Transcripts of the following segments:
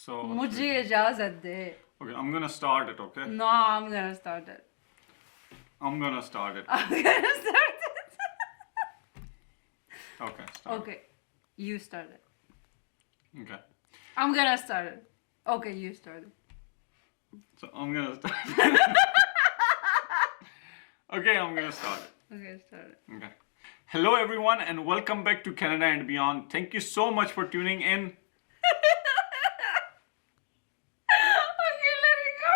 So, मुझे इजाजत दे. okay, I'm gonna start it, okay? No, I'm gonna start it. I'm gonna start it. I'm gonna start it. Okay, start. Okay, you start it. Okay. I'm gonna start it. Okay, you start it. So, I'm gonna start. Okay, I'm gonna start it. Okay, start it. Okay. Hello, everyone, and welcome back to Canada and Beyond. Thank you so much for tuning in. Okay, let it go.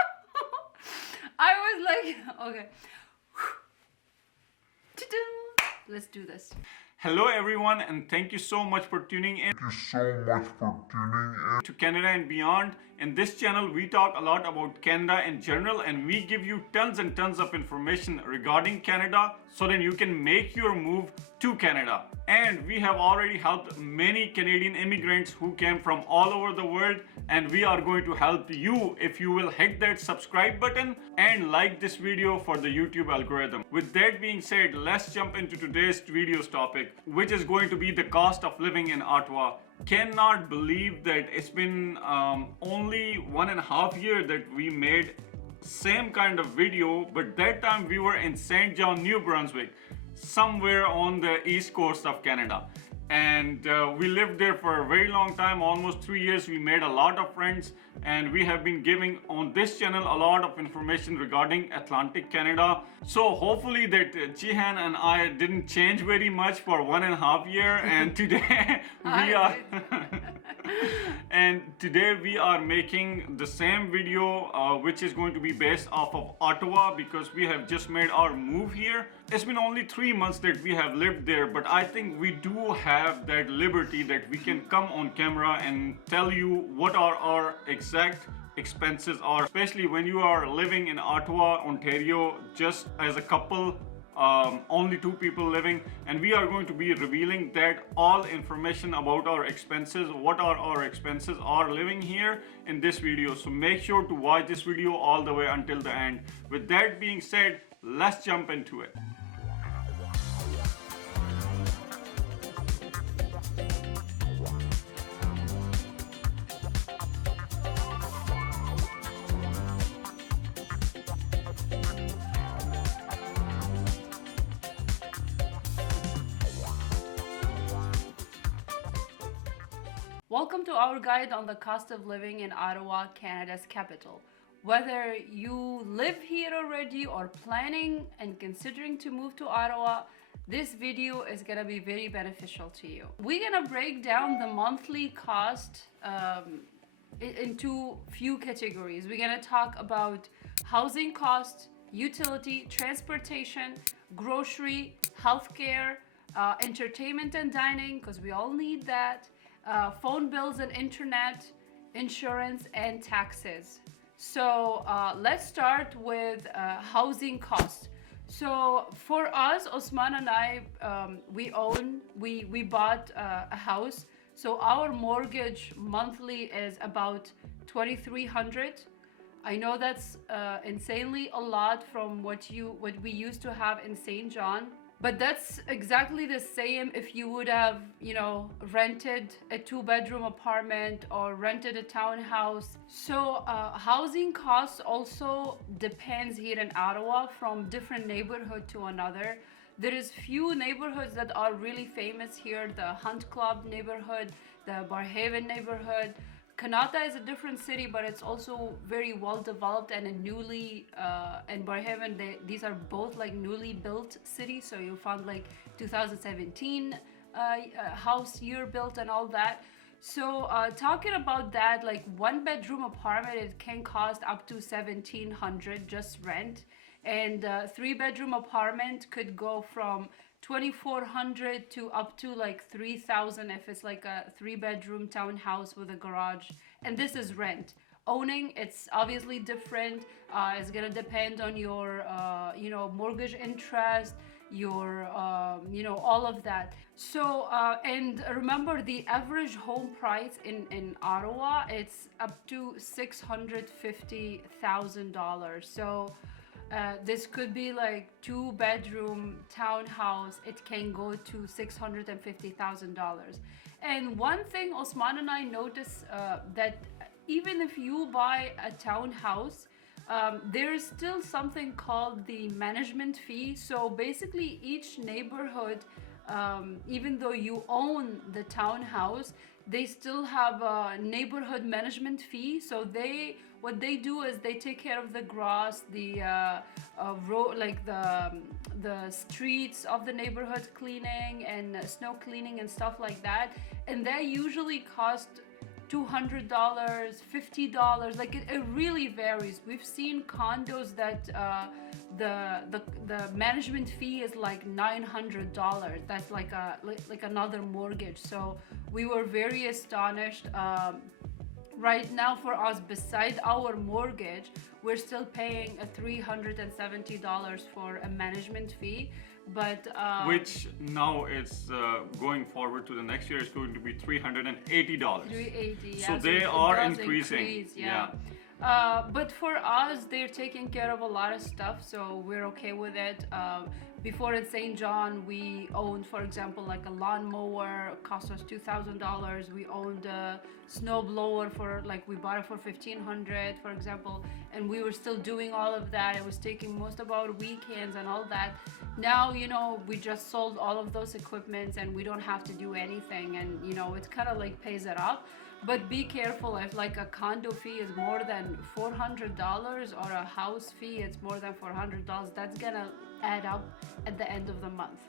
I was like, okay. Let's do this. Hello, everyone, and thank you so much for tuning in to Canada and Beyond. In this channel, we talk a lot about Canada in general, and we give you tons and tons of information regarding Canada so that you can make your move to Canada. And we have already helped many Canadian immigrants who came from all over the world, and we are going to help you if you will hit that subscribe button and like this video for the YouTube algorithm. With that being said, let's jump into today's video's topic, which is going to be the cost of living in Ottawa. Cannot believe that it's been only 1.5 years that we made same kind of video, but that time we were in St. John, New Brunswick, somewhere on the east coast of Canada. And we lived there for a very long time, almost 3 years. We made a lot of friends, and we have been giving on this channel a lot of information regarding Atlantic Canada. So hopefully that Jihan and I didn't change very much for 1.5 years, and today we are and today we are making the same video which is going to be based off of Ottawa, because we have just made our move here. It's been only 3 months that we have lived there, but I think we do have that liberty that we can come on camera and tell you what are our exact expenses are, especially when you are living in Ottawa, Ontario, just as a couple, only 2 people living, and we are going to be revealing that all information about our expenses, what are our expenses are living here in this video. So make sure to watch this video all the way until the end. With that being said, let's jump into it. Welcome to our guide on the cost of living in Ottawa, Canada's capital. Whether you live here already or planning and considering to move to Ottawa, this video is gonna be very beneficial to you. We're gonna break down the monthly cost into few categories. We're gonna talk about housing cost, utility, transportation, grocery, healthcare, entertainment and dining, because we all need that, phone bills and internet, insurance, and taxes. So let's start with housing costs. So for us, Osman and I, we bought a house. So our mortgage monthly is about $2,300. I know that's insanely a lot from what we used to have in St. John. But that's exactly the same if you would have, rented a 2-bedroom apartment or rented a townhouse. So housing costs also depends here in Ottawa from different neighborhood to another. There is few neighborhoods that are really famous here, the Hunt Club neighborhood, the Barhaven neighborhood. Kanata is a different city, but it's also very well developed and a newly, and Barhaven, these are both like newly built cities. So you'll find like 2017 house year built and all that. So talking about that, like 1-bedroom apartment, it can cost up to $1,700 just rent. And 3-bedroom apartment could go from $2,400 to up to like $3,000 if it's like a 3-bedroom townhouse with a garage. And this is rent. Owning, it's obviously different. It's gonna depend on your, mortgage interest, your, all of that. So, and remember the average home price in Ottawa, it's up to $650,000. So, this could be like 2-bedroom townhouse. It can go to $650,000. And one thing Osman and I noticed that even if you buy a townhouse, there is still something called the management fee. So basically, each neighborhood, even though you own the townhouse, they still have a neighborhood management fee. So what they do is they take care of the grass, the road, like the streets of the neighborhood cleaning and snow cleaning and stuff like that. And that usually cost $200, $50. Like it really varies. We've seen condos that the management fee is like $900. That's like another mortgage. So we were very astonished. Right now for us, beside our mortgage, we're still paying a $370 for a management fee. But which now it's going forward to the next year is going to be $380. $380, yeah. So they it are does increasing. increase, yeah. But for us, they're taking care of a lot of stuff, so we're okay with it. Before in St. John, we owned, for example, like a lawnmower, cost us $2,000. We owned a snow blower we bought it for $1,500, for example, and we were still doing all of that. It was taking most of our weekends and all that. Now, we just sold all of those equipments and we don't have to do anything, and it kind of like pays it off. But be careful if like a condo fee is more than $400 or a house fee it's more than $400. That's gonna add up at the end of the month.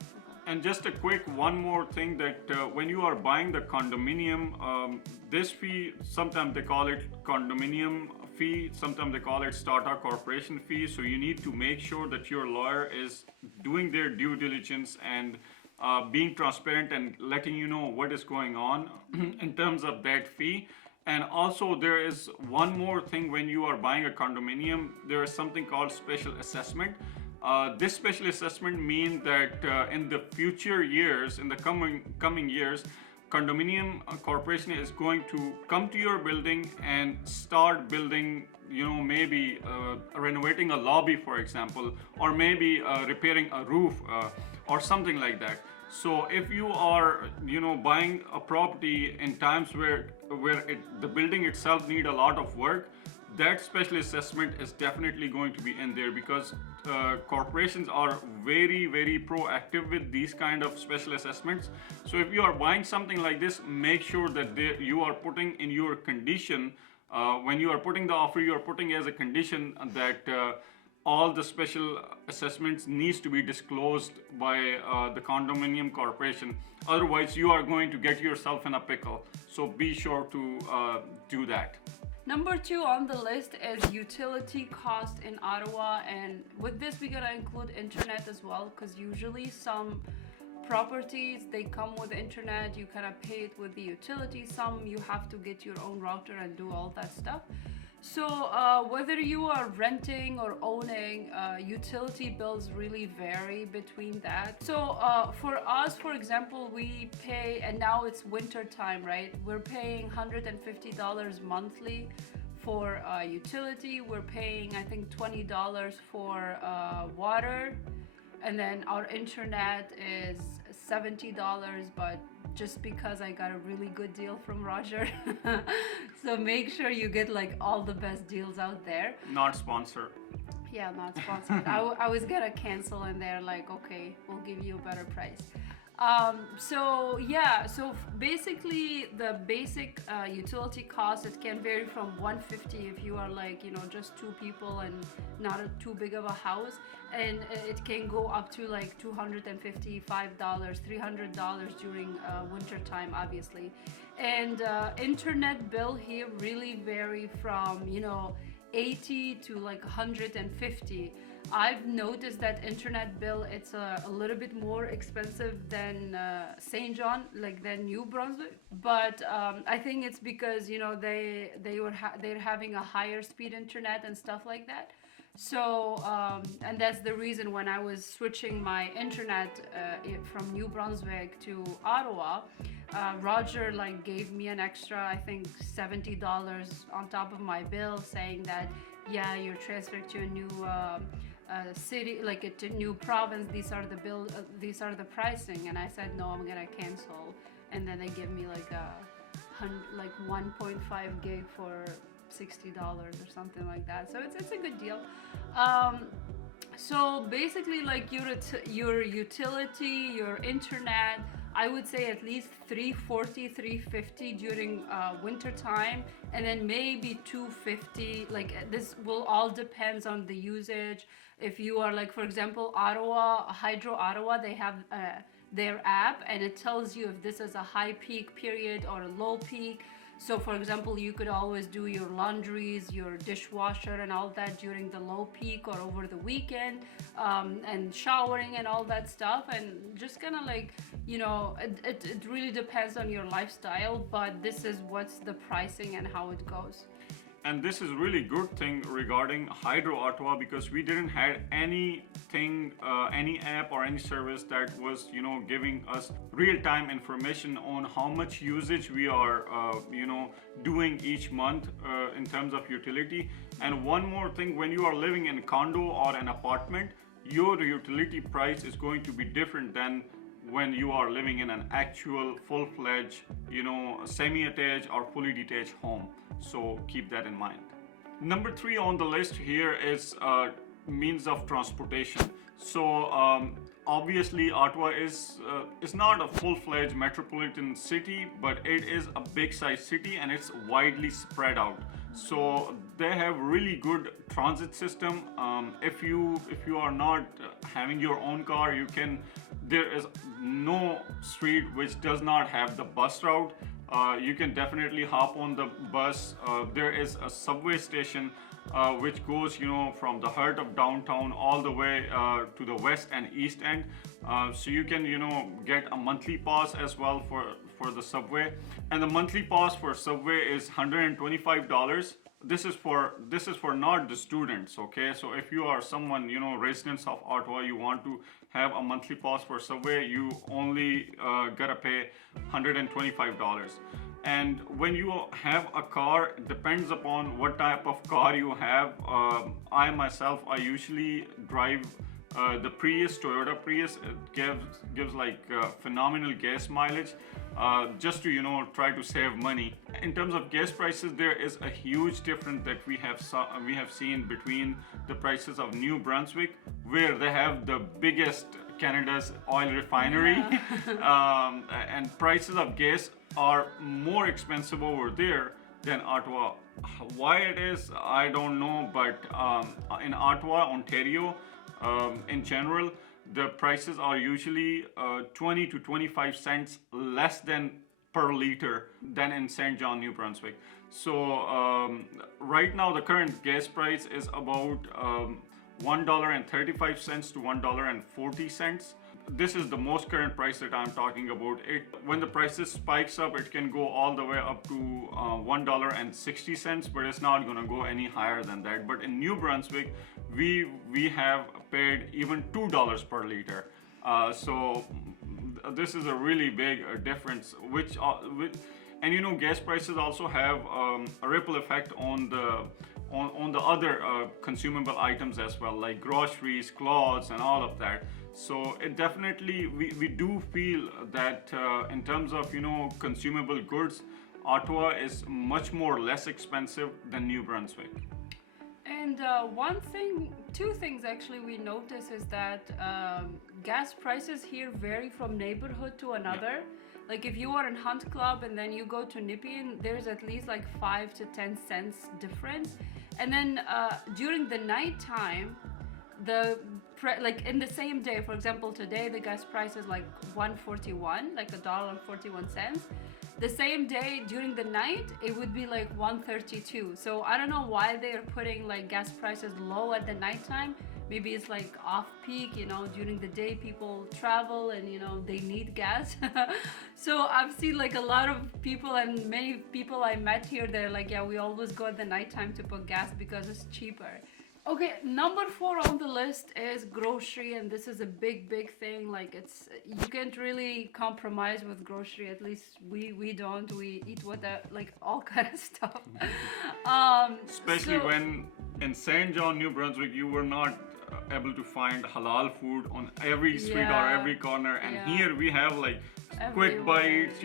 And just a quick one more thing that when you are buying the condominium, this fee, sometimes they call it condominium fee, sometimes they call it startup corporation fee. So you need to make sure that your lawyer is doing their due diligence and being transparent and letting you know what is going on in terms of that fee. And also there is one more thing: when you are buying a condominium, there is something called special assessment. This special assessment means that in the future years, in the coming years, condominium corporation is going to come to your building and start building, maybe renovating a lobby, for example, or maybe repairing a roof or something like that. So if you are, buying a property in times where the building itself need a lot of work, that special assessment is definitely going to be in there, because corporations are very, very proactive with these kind of special assessments. So if you are buying something like this, make sure that you are putting in your condition, when you are putting the offer, you are putting as a condition that all the special assessments needs to be disclosed by the condominium corporation. Otherwise, you are going to get yourself in a pickle. So be sure to do that. Number 2 on the list is utility cost in Ottawa, and with this we're gonna include internet as well, because usually some properties they come with internet, you kind of pay it with the utility. Some you have to get your own router and do all that stuff. So whether you are renting or owning, utility bills really vary between that. So for us, for example, we pay, and now it's winter time, right? We're paying $150 monthly for utility. We're paying, I think, $20 for water, and then our internet is $70, but just because I got a really good deal from Roger. So make sure you get like all the best deals out there. Not sponsored. Yeah, not sponsored. I was gonna cancel and they're like, okay, we'll give you a better price. So basically the basic utility cost, it can vary from $150 if you are like, just 2 people and not too big of a house, and it can go up to like $255, $300 during winter time, obviously. And internet bill here really vary from 80 to like 150. I've noticed that internet bill, it's a little bit more expensive than St. John, like than New Brunswick. But I think it's because they're having a higher speed internet and stuff like that. So and that's the reason when I was switching my internet from New Brunswick to Ottawa, Roger like gave me an extra, I think, $70 on top of my bill, saying that you're transferred to a new city, like a new province. These are the pricing. And I said no, I'm gonna cancel. And then they give me like like 1.5 gig for $60 or something like that. So it's a good deal. So basically, like your utility, your internet, I would say at least 340, 350 during winter time, and then maybe 250. Like this will all depends on the usage. If you are like, for example, Ottawa, Hydro Ottawa, they have their app, and it tells you if this is a high peak period or a low peak. So for example, you could always do your laundries, your dishwasher and all that during the low peak or over the weekend, and showering and all that stuff. And just kind of like, it really depends on your lifestyle, but this is what's the pricing and how it goes. And this is really good thing regarding Hydro Ottawa, because we didn't had anything, any app or any service that was, giving us real-time information on how much usage we are, doing each month in terms of utility. And one more thing, when you are living in a condo or an apartment, your utility price is going to be different than when you are living in an actual full-fledged, semi-attached or fully detached home. So keep that in mind. Number 3 on the list here is means of transportation. So obviously Ottawa is not a full-fledged metropolitan city, but it is a big-sized city and it's widely spread out. So they have really good transit system. If you are not having your own car, there is no street which does not have the bus route. You can definitely hop on the bus. There is a subway station which goes, from the heart of downtown all the way to the west and east end. So you can, get a monthly pass as well for the subway. And the monthly pass for subway is $125. This is for not the students, okay? So if you are someone, residents of Ottawa, you want to have a monthly pass for subway, you only gotta pay $125. And when you have a car, it depends upon what type of car you have. I myself, I usually drive the Toyota Prius. It gives like phenomenal gas mileage, just to try to save money. In terms of gas prices, there is a huge difference that we have seen between the prices of New Brunswick, where they have the biggest Canada's oil refinery, and prices of gas are more expensive over there than Ottawa. Why it is, I don't know, but in Ottawa, Ontario, in general, the prices are usually 20 to 25 cents less than per liter than in St. John, New Brunswick. So right now the current gas price is about $1.35 to $1.40. This is the most current price that I'm talking about. When the prices spikes up, it can go all the way up to $1.60, but it's not going to go any higher than that. But in New Brunswick, we have paid even $2 per liter. So this is a really big difference. And gas prices also have a ripple effect on the other consumable items as well, like groceries, clothes, and all of that. So it definitely, we do feel that in terms of consumable goods, Ottawa is much more less expensive than New Brunswick. And two things actually we notice is that gas prices here vary from neighborhood to another. Yeah. Like if you are in Hunt Club and then you go to Nepean, there's at least like 5 to 10 cents difference. And then during the night time, like in the same day, for example, today the gas price is like $1.41, like $1.41. The same day during the night, it would be like $1.32. So I don't know why they are putting like gas prices low at the nighttime. Maybe it's like off peak, during the day people travel and they need gas. So I've seen like a lot of people, and many people I met here, they're like, yeah, we always go at the nighttime to put gas because it's cheaper. Okay, number 4 on the list is grocery, and this is a big thing. Like you can't really compromise with grocery. At least we don't. We eat with like all kind of stuff. Especially when in St. John, New Brunswick, you were not able to find halal food on every street or every corner, and here we have like quick bites,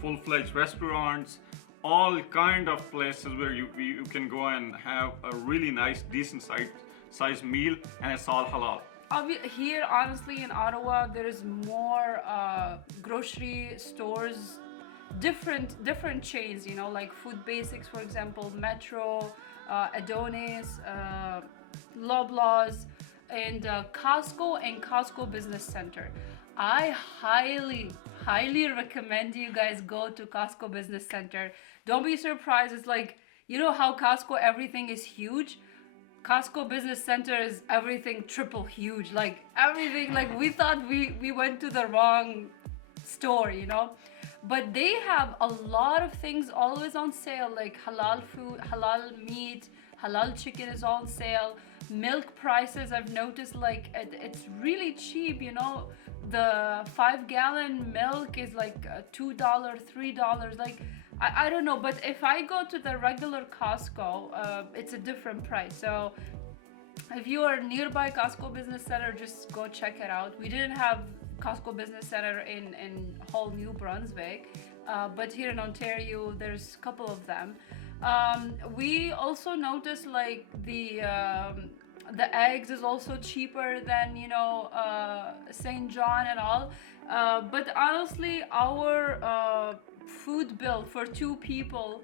full-fledged restaurants. all kind of places where you can go and have a really nice, decent size meal, and it's all halal. Here, honestly, in Ottawa, there's more grocery stores, different chains. You know, like Food Basics, for example, Metro, Adonis, Loblaws, and Costco and Costco Business Center. I highly recommend you guys go to Costco Business Center. Don't be surprised. It's like, you know how Costco everything is huge. Costco Business Center is everything triple huge. Like everything, like we thought we went to the wrong store, you know. But they have a lot of things always on sale, like halal food, halal meat, halal chicken is on sale. Milk prices, I've noticed, like it's really cheap, you know. The 5-gallon milk is like $2, $3. Like I don't know, but if I go to the regular Costco, it's a different price. So if you are nearby Costco Business Center, just go check it out. We didn't have Costco Business Center in whole New Brunswick, but here in Ontario, there's a couple of them. We also noticed like the eggs is also cheaper than, you know, St. John and all. But honestly, our food bill for two people,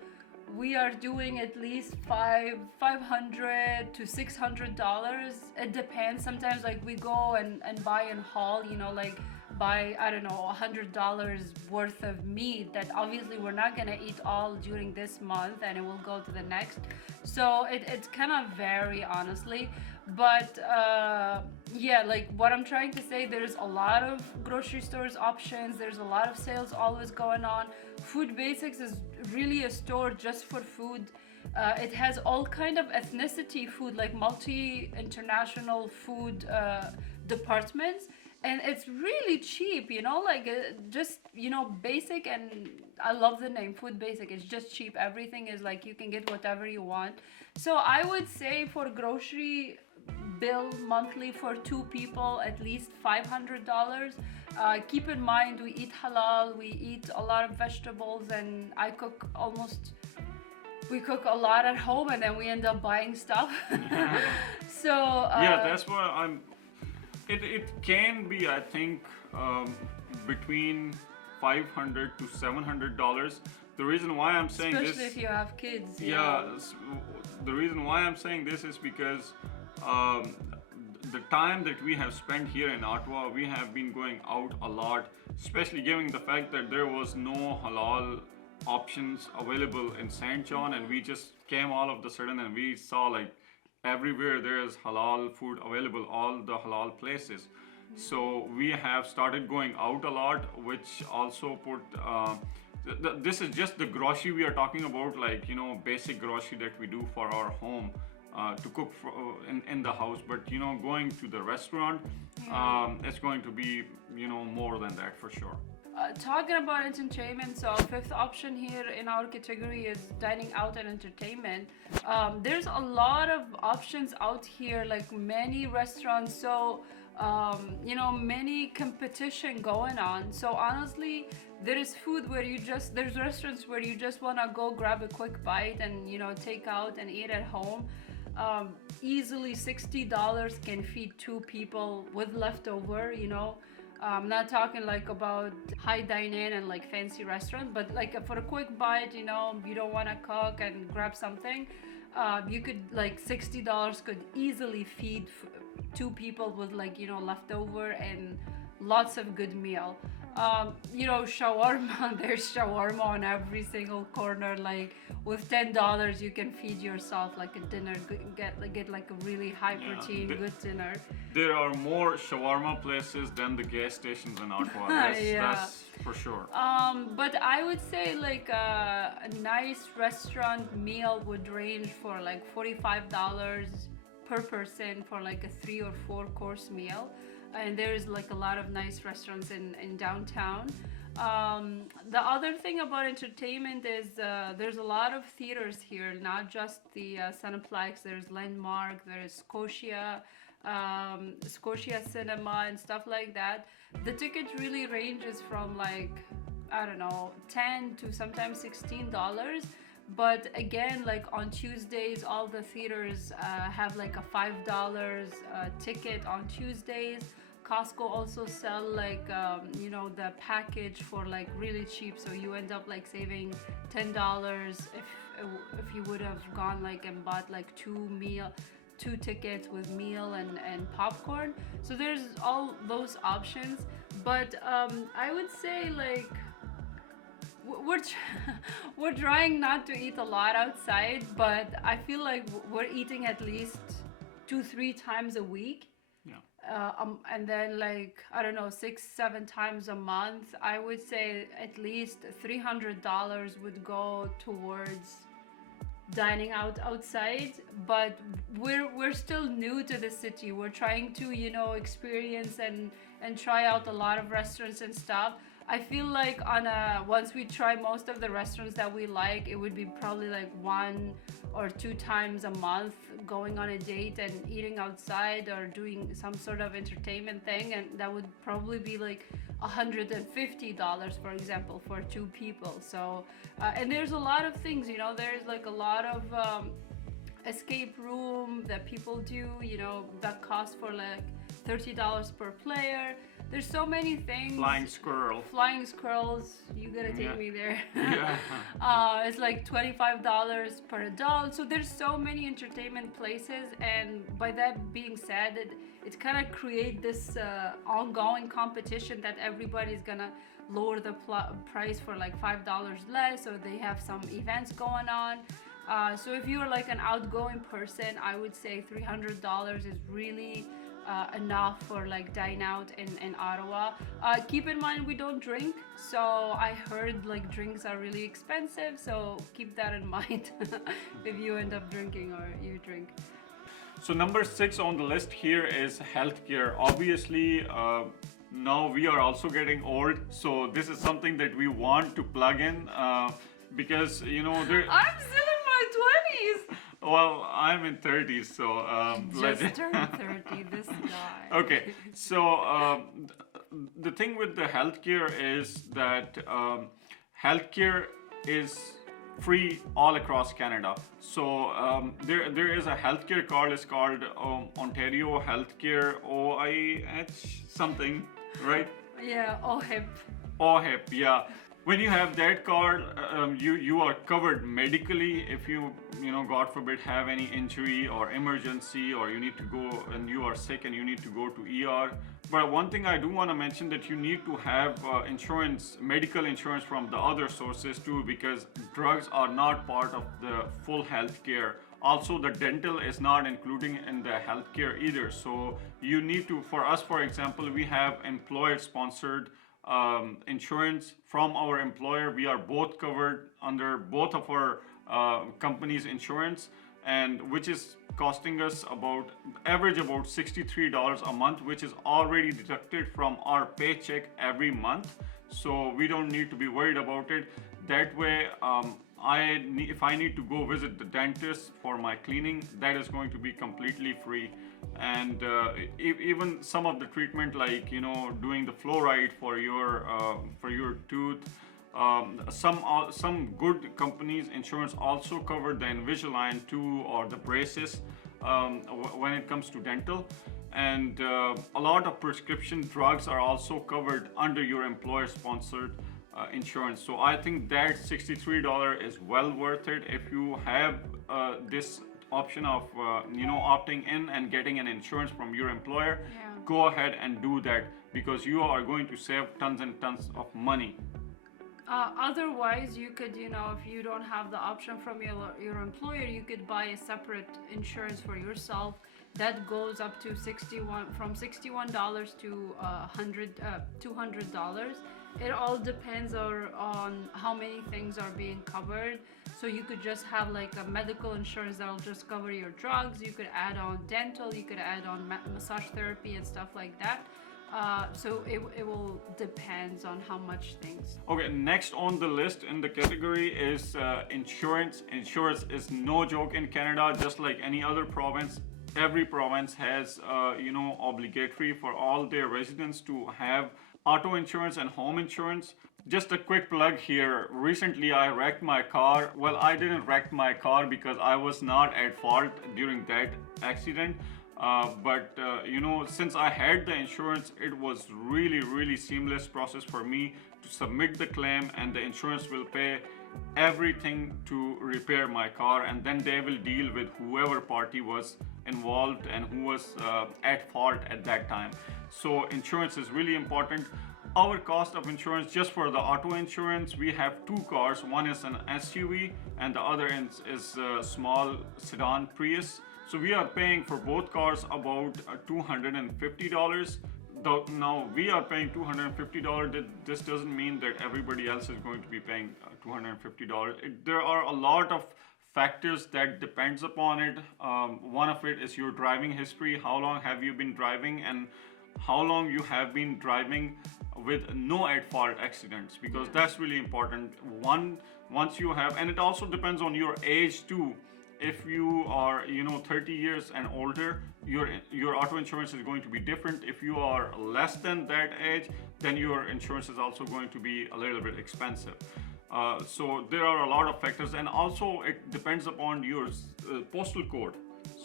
we are doing at least $500 to $600. It depends. Sometimes like we go and buy in haul, you know, like buy, I don't know, $100 worth of meat that obviously we're not gonna eat all during this month, and it will go to the next. So it's kind of vary, honestly. But yeah, like what I'm trying to say, there's a lot of grocery stores options. There's a lot of sales always going on. Food Basics is really a store just for food. It has all kind of ethnicity food, like multi-international food departments, and it's really cheap, you know, like just, you know, basic. And I love the name Food Basic. It's just cheap. Everything is like you can get whatever you want. So I would say for grocery bill monthly for two people, at least $500. Keep in mind, we eat halal, we eat a lot of vegetables, and we cook a lot at home, and then we end up buying stuff. So Yeah, that's why it can be, I think, between $500 to $700. The reason why I'm saying especially this, if you have kids. yeah, the reason why I'm saying this is because the time that we have spent here in Ottawa, we have been going out a lot, especially given the fact that there was no halal options available in St. John, and we just came all of the sudden and we saw like everywhere there is halal food available, all the halal places. So we have started going out a lot, which also put this is just the grocery we are talking about, like, you know, basic grocery that we do for our home, to cook in the house. But, you know, going to the restaurant, it's going to be, you know, more than that for sure. Talking about entertainment, so fifth option here in our category is dining out and entertainment. There's a lot of options out here, like many restaurants. So you know, many competition going on. So honestly, there is food where there's restaurants where you just want to go grab a quick bite and, you know, take out and eat at home. Easily $60 can feed two people with leftover, you know. I'm not talking like about high dine-in and like fancy restaurant, but like for a quick bite, you know, you don't want to cook and grab something. You could, like, $60 could easily feed two people with, like, you know, leftover and lots of good meal. You know, shawarma, there's shawarma on every single corner. Like with $10 you can feed yourself like a dinner, get like a really high protein good dinner. There are more shawarma places than the gas stations in Ottawa. That's for sure. But I would say like a nice restaurant meal would range for like $45 per person for like a 3 or 4 course meal. And there's like a lot of nice restaurants in downtown. The other thing about entertainment is there's a lot of theaters here, not just the Cineplex. There's Landmark, there's Scotia Cinema and stuff like that. The ticket really ranges from like I don't know, 10 to sometimes $16. But again, like on Tuesdays, all the theaters have like a $5 ticket on Tuesdays. Costco also sell like the package for like really cheap, so you end up like saving $10 if you would have gone like and bought like two tickets with meal and popcorn. So there's all those options, but I would say like we're we're trying not to eat a lot outside, but I feel like we're eating at least 2-3 times a week. Yeah. And then like I don't know, 6-7 times a month. I would say at least $300 would go towards dining outside. But we're still new to the city. We're trying to experience and try out a lot of restaurants and stuff. I feel like once we try most of the restaurants that we like, it would be probably like 1 or 2 times a month going on a date and eating outside or doing some sort of entertainment thing, and that would probably be like $150, for example, for 2 people. So and there's a lot of things, there's like a lot of escape room that people do, that cost for like $30 per player. There's so many things. Flying squirrels. You gotta take me there. Yeah. It's like $25 per adult. So there's so many entertainment places, and by that being said, it kind of create this ongoing competition that everybody's gonna lower the price for like $5 less, or they have some events going on. So if you're like an outgoing person, I would say $300 is really enough for like dine out in Ottawa. Keep in mind we don't drink, so I heard like drinks are really expensive, so keep that in mind if you end up drinking or you drink. So number 6 on the list here is healthcare. Obviously, now we are also getting old, so this is something that we want to plug in because I'm still in my 20s. Well, I'm in 30s, so Just turned 30, this guy. Okay, so the thing with the healthcare is that healthcare is free all across Canada. So there is a healthcare card. It's called Ontario Healthcare OIH something, right? Yeah, OHIP. OHIP, yeah. When you have that card, you are covered medically if you God forbid have any injury or emergency, or you need to go and you are sick and you need to go to ER. But one thing I do want to mention, that you need to have insurance, medical insurance from the other sources too, because drugs are not part of the full health care. Also, the dental is not including in the healthcare either. So you need to, for us, for example, we have employer sponsored insurance from our employer. We are both covered under both of our company's insurance, and which is costing us about $63 a month, which is already deducted from our paycheck every month. So we don't need to be worried about it. That way, if I need to go visit the dentist for my cleaning, that is going to be completely free. And even some of the treatment, like doing the fluoride for your tooth, some good companies insurance also cover the Invisalign too, or the braces when it comes to dental. And a lot of prescription drugs are also covered under your employer sponsored insurance. So I think that $63 is well worth it if you have this option of opting in and getting an insurance from your employer. Yeah. Go ahead and do that, because you are going to save tons and tons of money. Otherwise, you could, if you don't have the option from your employer, you could buy a separate insurance for yourself that goes up to $61 to $200. It all depends on how many things are being covered. So you could just have like a medical insurance that will just cover your drugs. You could add on dental, you could add on massage therapy and stuff like that. So it will depends on how much things. Okay, next on the list in the category is insurance. Insurance is no joke in Canada, just like any other province. Every province has obligatory for all their residents to have auto insurance and home insurance. Just a quick plug here. Recently, I wrecked my car. Well, I didn't wreck my car because I was not at fault during that accident. Since I had the insurance, it was really seamless process for me to submit the claim, and the insurance will pay everything to repair my car, and then they will deal with whoever party was involved and who was at fault at that time. So insurance is really important. Our cost of insurance, just for the auto insurance, we have two cars. One is an SUV and the other is a small sedan Prius. So we are paying for both cars about $250. Now we are paying $250. This doesn't mean that everybody else is going to be paying $250. There are a lot of factors that depends upon it. One of it is your driving history. How long have you been driving, and how long you have been driving with no at-fault accidents, because that's really important. Once you have, and it also depends on your age too. If you are 30 years and older, your auto insurance is going to be different. If you are less than that age, then your insurance is also going to be a little bit expensive. So there are a lot of factors, and also it depends upon your postal code.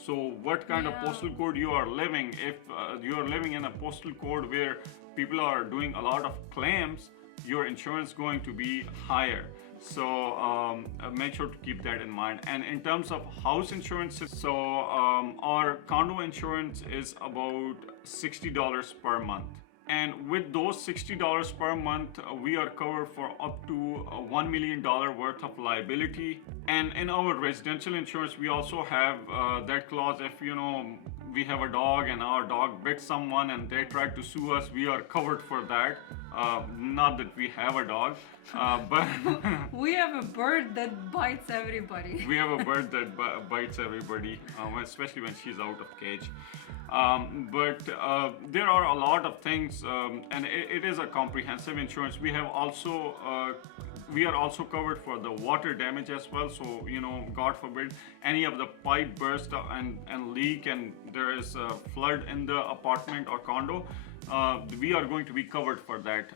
So what kind of postal code you are living. If you are living in a postal code where people are doing a lot of claims, your insurance is going to be higher. So make sure to keep that in mind. And in terms of house insurance, so our condo insurance is about $60 per month. And with those $60 per month, we are covered for up to $1 million worth of liability. And in our residential insurance, we also have that clause. If we have a dog and our dog bit someone and they tried to sue us, we are covered for that. Not that we have a dog, but we have a bird that bites everybody. We have a bird that bites everybody, especially when she's out of cage. But there are a lot of things, and it is a comprehensive insurance. We are also covered for the water damage as well. So God forbid any of the pipe burst and leak, and there is a flood in the apartment or condo, we are going to be covered for that.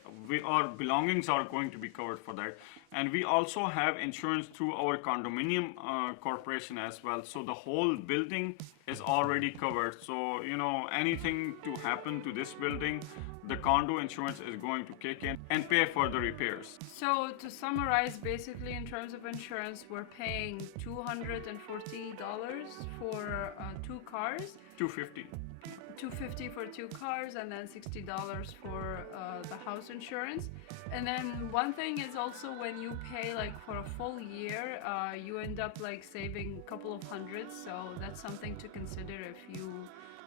Our belongings are going to be covered for that. And we also have insurance through our condominium corporation as well. So the whole building is already covered. So anything to happen to this building, the condo insurance is going to kick in and pay for the repairs. So to summarize, basically in terms of insurance, we're paying $240 for two cars. $250 for two cars, and then $60 for the house insurance. And then one thing is also, when you pay like for a full year, you end up like saving a couple of hundreds. So that's something to consider. If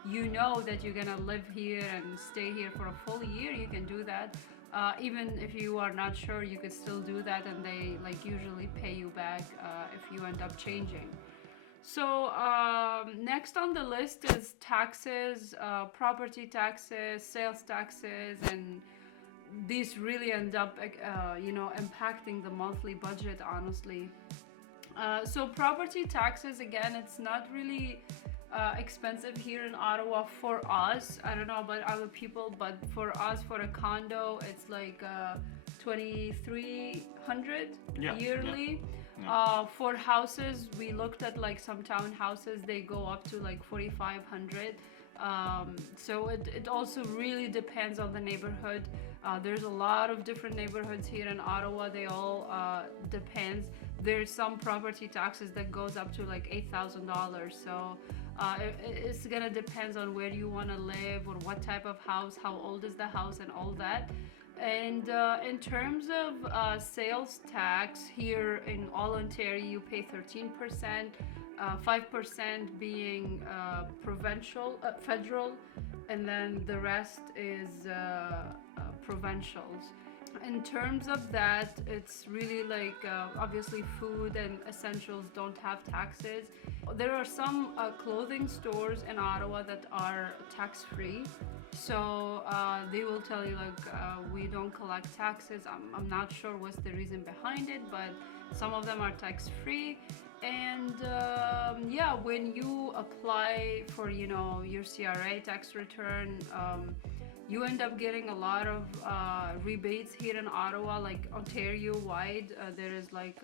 you know that you're gonna live here and stay here for a full year, you can do that. Even if you are not sure, you could still do that, and they like usually pay you back if you end up changing. So next on the list is taxes, property taxes, sales taxes, and these really end up impacting the monthly budget, honestly. So property taxes, again, it's not really expensive here in Ottawa for us. I don't know about other people, but for us, for a condo, it's like $2,300 yearly. Yeah. For houses, we looked at like some townhouses, they go up to like $4,500. So it also really depends on the neighborhood. There's a lot of different neighborhoods here in Ottawa. They all depends. There's some property taxes that goes up to like $8,000. So it's gonna depend on where you want to live or what type of house, how old is the house, and all that. And in terms of sales tax, here in all Ontario, you pay 13%, 5% being federal, and then the rest is provincials. In terms of that, it's really like obviously food and essentials don't have taxes. There are some clothing stores in Ottawa that are tax-free. So they will tell you like we don't collect taxes. I'm not sure what's the reason behind it, but some of them are tax-free. And when you apply for your CRA tax return, you end up getting a lot of rebates here in Ottawa, like Ontario wide. There is like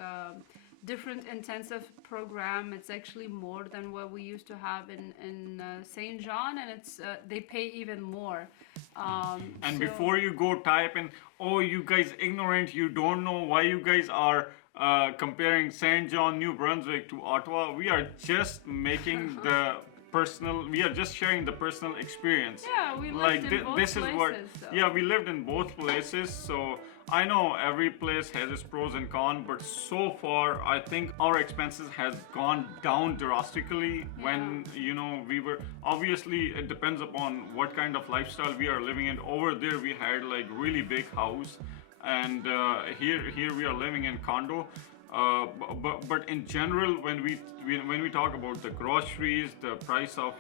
different intensive program. It's actually more than what we used to have in St. John, and it's they pay even more. And so- before you go type in, oh, you guys ignorant, you don't know why you guys are comparing St. John, New Brunswick to Ottawa. We are just making we are just sharing the personal experience. Yeah, we lived like in both this places. is what, So. yeah, we lived in both places. So I know every place has its pros and cons, but so far I think our expenses has gone down drastically. When we were, obviously it depends upon what kind of lifestyle we are living in. Over there we had like really big house, and here we are living in condo. But in general, when we talk about the groceries, the price of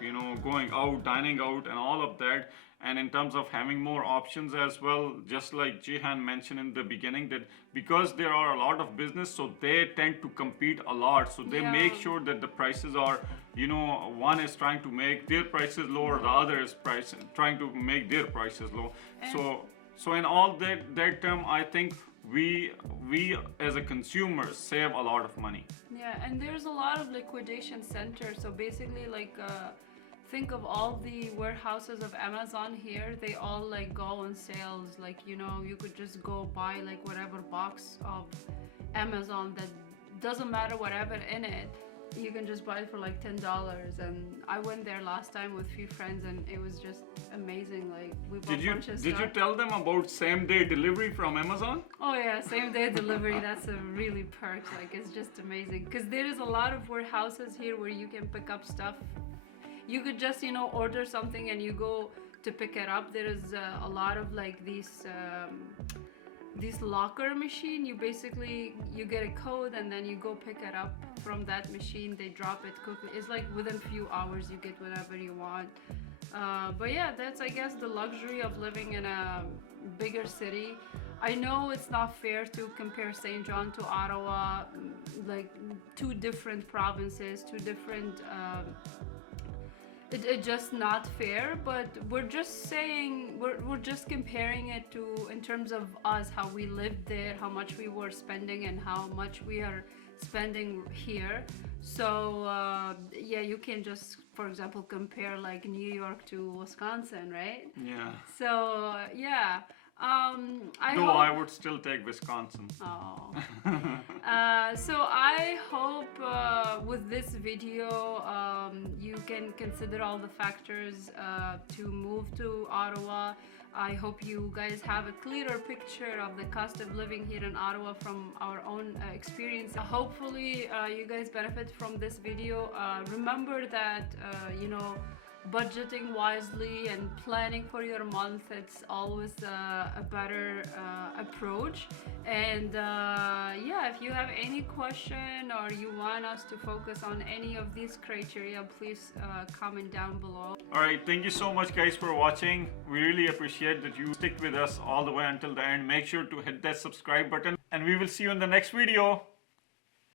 going out, dining out, and all of that, and in terms of having more options as well, just like Jihan mentioned in the beginning, that because there are a lot of business, so they tend to compete a lot. So they make sure that the prices are, one is trying to make their prices lower, the other is trying to make their prices low. So in all that term, I think we as a consumer save a lot of money. Yeah, and there's a lot of liquidation centers. So basically, like, think of all the warehouses of Amazon here. They all like go on sales. Like, you could just go buy like whatever box of Amazon that doesn't matter whatever in it. You can just buy it for like $10. And I went there last time with a few friends, and it was just amazing. Like, we bought a bunch of stuff. Did you tell them about same-day delivery from Amazon? Oh yeah, same day delivery. That's a really perk. Like, it's just amazing because there is a lot of warehouses here where you can pick up stuff. You could just order something and you go to pick it up. There is a lot of like these locker machine. You get a code and then you go pick it up from that machine. They drop it quickly. It's like within a few hours you get whatever you want. But yeah, that's, I guess, the luxury of living in a bigger city. I know it's not fair to compare St. John to Ottawa, like two different provinces, two different it's just not fair, but we're just saying, we're just comparing it to, in terms of us, how we lived there, how much we were spending, and how much we are spending here. So yeah, you can just, for example, compare like New York to Wisconsin, right? Yeah. So yeah. I would still take Wisconsin. Oh. So I hope with this video you can consider all the factors to move to Ottawa. I hope you guys have a clearer picture of the cost of living here in Ottawa from our own experience. Hopefully you guys benefit from this video. Remember that budgeting wisely and planning for your month, it's always a better approach. And yeah, if you have any question or you want us to focus on any of these criteria, please comment down below. All right, thank you so much guys for watching. We really appreciate that you stick with us all the way until the end. Make sure to hit that subscribe button, and we will see you in the next video.